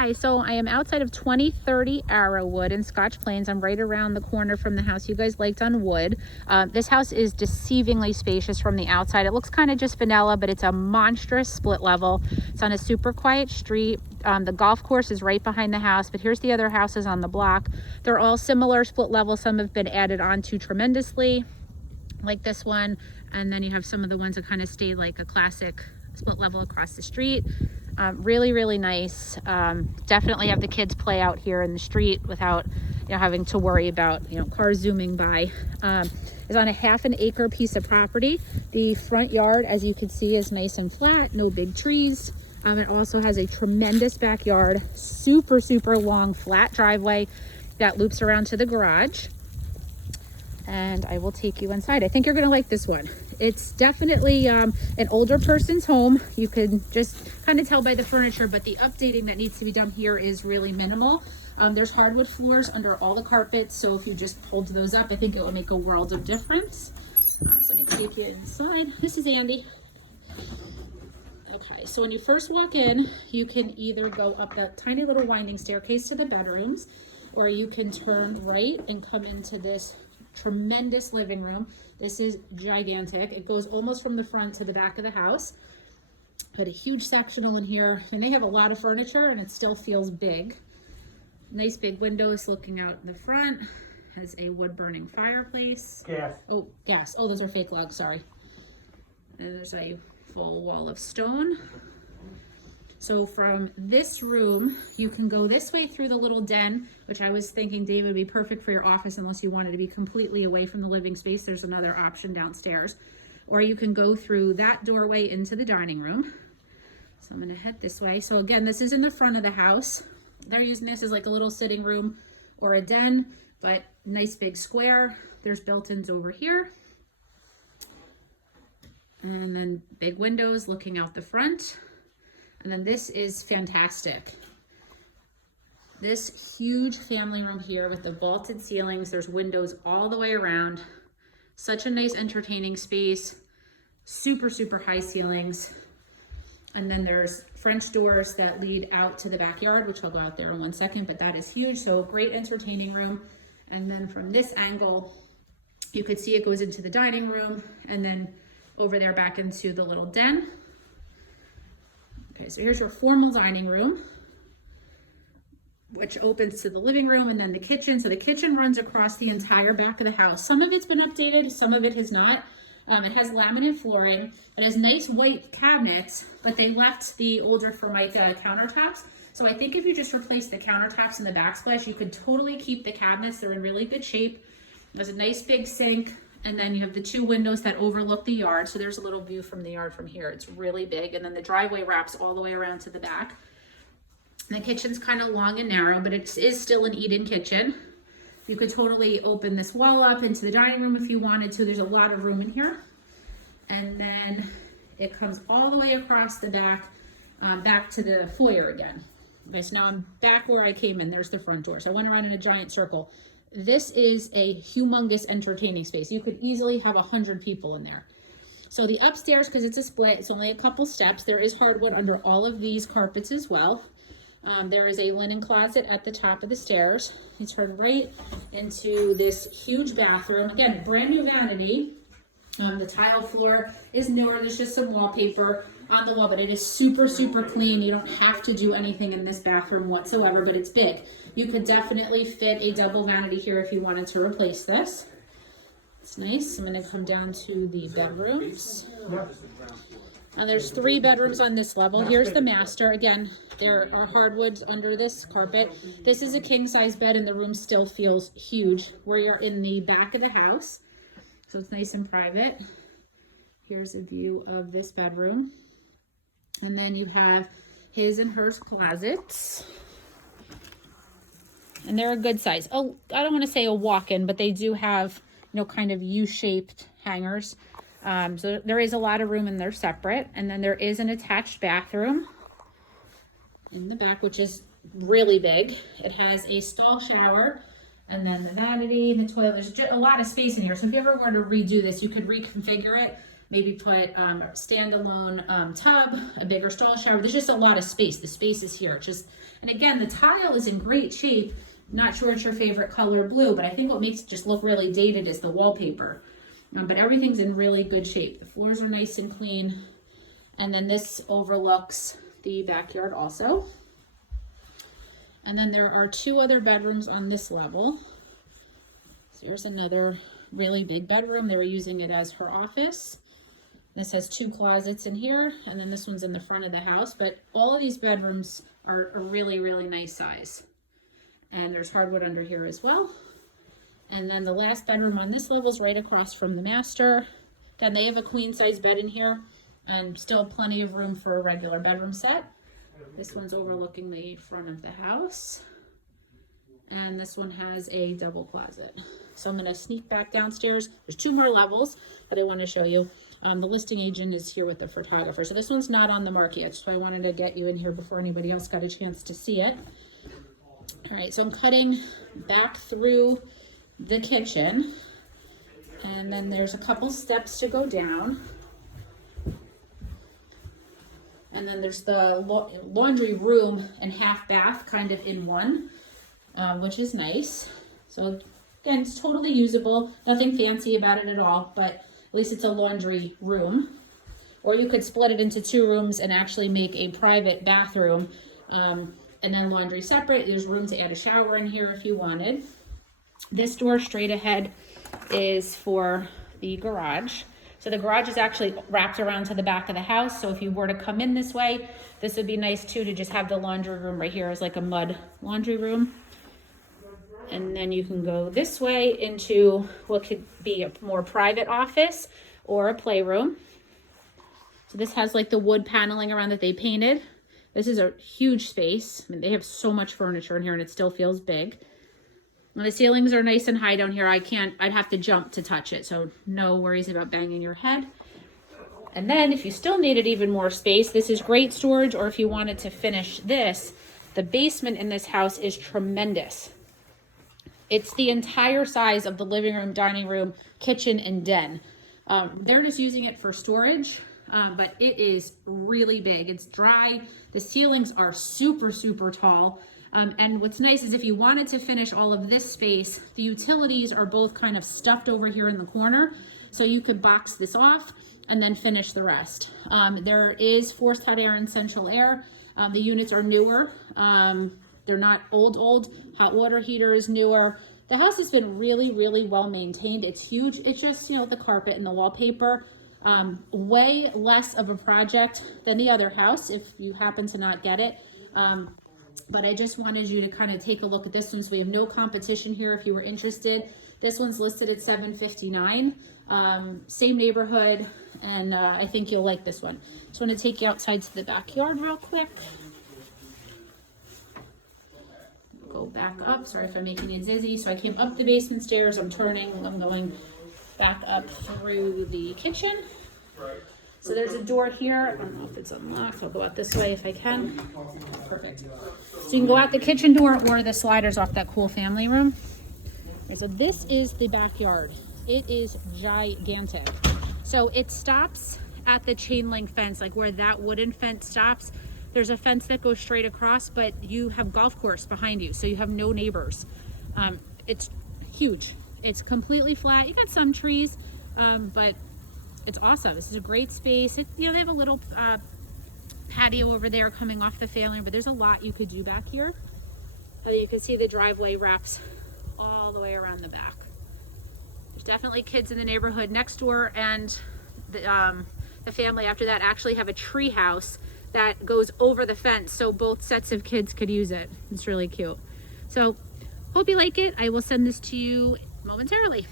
Hi, so I am outside of 2030 Arrowwood in Scotch Plains. I'm right around the corner from the house you guys liked on Wood. This house is deceivingly spacious from the outside. It looks kind of just vanilla, but it's a monstrous split level. It's on a super quiet street. The golf course is right behind the house, but here's the other houses on the block. They're all similar split level. Some have been added on to tremendously, like this one. And then you have some of the ones that kind of stay like a classic split level across the street. Really, really nice. Definitely have the kids play out here in the street without, having to worry about, cars zooming by. It's on a ½ an acre piece of property. The front yard, as you can see, is nice and flat, no big trees. It also has a tremendous backyard, super, super long flat driveway that loops around to the garage. And I will take you inside. I think you're gonna like this one. It's definitely an older person's home. You can just kind of tell by the furniture, but the updating that needs to be done here is really minimal. There's hardwood floors under all the carpets, so if you just pulled those up, I think it would make a world of difference. So let me take you inside. This is Andy. Okay, so when you first walk in, you can either go up that tiny little winding staircase to the bedrooms, or you can turn right and come into this tremendous living room. This is gigantic. It goes almost from the front to the back of the house. Got a huge sectional in here, and they have a lot of furniture and it still feels big. Nice big windows looking out in the front. Has a wood burning fireplace. Gas. Oh, gas. Oh, those are fake logs, sorry. And there's a full wall of stone. So from this room, you can go this way through the little den, which I was thinking, David, would be perfect for your office unless you wanted to be completely away from the living space. There's another option downstairs. Or you can go through that doorway into the dining room. So I'm gonna head this way. So again, this is in the front of the house. They're using this as like a little sitting room or a den, but nice big square. There's built-ins over here. And then big windows looking out the front. And then this is fantastic. This huge family room here with the vaulted ceilings. There's windows all the way around. Such a nice entertaining space. Super, super high ceilings. And then there's French doors that lead out to the backyard, which I'll go out there in 1 second, but that is huge. So great entertaining room. And then from this angle, you could see it goes into the dining room and then over there back into the little den. Okay, so here's your formal dining room, which opens to the living room and then the kitchen. So the kitchen runs across the entire back of the house. Some of it's been updated, some of it has not. It has laminate flooring. It has nice white cabinets, but they left the older Formica countertops. So I think if you just replace the countertops and the backsplash, you could totally keep the cabinets. They're in really good shape. There's a nice big sink. And then you have the two windows that overlook the yard. So there's a little view from the yard from here. It's really big. And then the driveway wraps all the way around to the back. And the kitchen's kind of long and narrow, but it is still an eat-in kitchen. You could totally open this wall up into the dining room if you wanted to. There's a lot of room in here. And then it comes all the way across the back, back to the foyer again. Okay, so now I'm back where I came in. There's the front door. So I went around in a giant circle. This is a humongous entertaining space. You could easily have 100 people in there. So the upstairs, because it's a split, it's only a couple steps. There is hardwood under all of these carpets as well. There is a linen closet at the top of the stairs. You turn right into this huge bathroom. Again, brand new vanity. The tile floor is newer. There's just some wallpaper on the wall, but it is super, super clean. You don't have to do anything in this bathroom whatsoever, but it's big. You could definitely fit a double vanity here if you wanted to replace this. It's nice. I'm going to come down to the bedrooms. Now there's 3 bedrooms on this level. Here's the master. Again, there are hardwoods under this carpet. This is a king size bed and the room still feels huge. We are in the back of the house, so it's nice and private. Here's a view of this bedroom. And then you have his and hers closets. And they're a good size. Oh, I don't want to say a walk-in, but they do have, kind of U-shaped hangers. So there is a lot of room and they're separate. And then there is an attached bathroom in the back, which is really big. It has a stall shower and then the vanity and the toilet. There's a lot of space in here. So if you ever were to redo this, you could reconfigure it. maybe put a standalone tub, a bigger stall shower. There's just a lot of space. The space is here. And again, the tile is in great shape. Not sure it's your favorite color, blue, but I think what makes it just look really dated is the wallpaper. But everything's in really good shape. The floors are nice and clean. And then this overlooks the backyard also. And then there are 2 other bedrooms on this level. So there's another really big bedroom. They were using it as her office. This has 2 closets in here, and then this one's in the front of the house. But all of these bedrooms are a really, really nice size. And there's hardwood under here as well. And then the last bedroom on this level is right across from the master. Then they have a queen size bed in here and still plenty of room for a regular bedroom set. This one's overlooking the front of the house. And this one has a double closet. So I'm gonna sneak back downstairs. There's 2 more levels that I wanna show you. The listing agent is here with the photographer. So this one's not on the market yet, so I wanted to get you in here before anybody else got a chance to see it. All right, so I'm cutting back through the kitchen, and then there's a couple steps to go down. And then there's the laundry room and half bath kind of in one, which is nice. So again, it's totally usable, nothing fancy about it at all, but at least it's a laundry room. Or you could split it into 2 rooms and actually make a private bathroom, and then laundry separate. There's room to add a shower in here if you wanted. This door straight ahead is for the garage. So the garage is actually wrapped around to the back of the house. So if you were to come in this way, this would be nice too, to just have the laundry room right here as like a mud laundry room. And then you can go this way into what could be a more private office or a playroom. So this has like the wood paneling around that they painted. This is a huge space. I mean, they have so much furniture in here and it still feels big. And the ceilings are nice and high down here. I'd have to jump to touch it. So no worries about banging your head. And then if you still needed even more space, this is great storage. Or if you wanted to finish this, the basement in this house is tremendous. It's the entire size of the living room, dining room, kitchen, and den. They're just using it for storage. But it is really big. It's dry. The ceilings are super, super tall. And what's nice is if you wanted to finish all of this space, the utilities are both kind of stuffed over here in the corner. So you could box this off and then finish the rest. There is forced hot air and central air. The units are newer. They're not old. Hot water heater is newer. The house has been really, really well maintained. It's huge. It's just, the carpet and the wallpaper. Way less of a project than the other house if you happen to not get it. But I just wanted you to kind of take a look at this one. So we have no competition here if you were interested. This one's listed at $759. Same neighborhood, and I think you'll like this one. Just want to take you outside to the backyard real quick. Go back up. Sorry if I'm making it dizzy. So I came up the basement stairs. I'm turning. I'm going back up through the kitchen. So there's a door here. I don't know if it's unlocked. I'll go out this way if I can. Perfect. So you can go out the kitchen door or the sliders off that cool family room. Okay, so this is the backyard. It is gigantic. So it stops at the chain link fence, like where that wooden fence stops. There's a fence that goes straight across, but you have golf course behind you, so you have no neighbors. It's huge. It's completely flat. You got some trees, but it's awesome. This is a great space. They have a little patio over there coming off the failing, but there's a lot you could do back here. You can see the driveway wraps all the way around the back. There's definitely kids in the neighborhood next door, and the family after that actually have a tree house that goes over the fence, so both sets of kids could use it. It's really cute. So hope you like it. I will send this to you momentarily.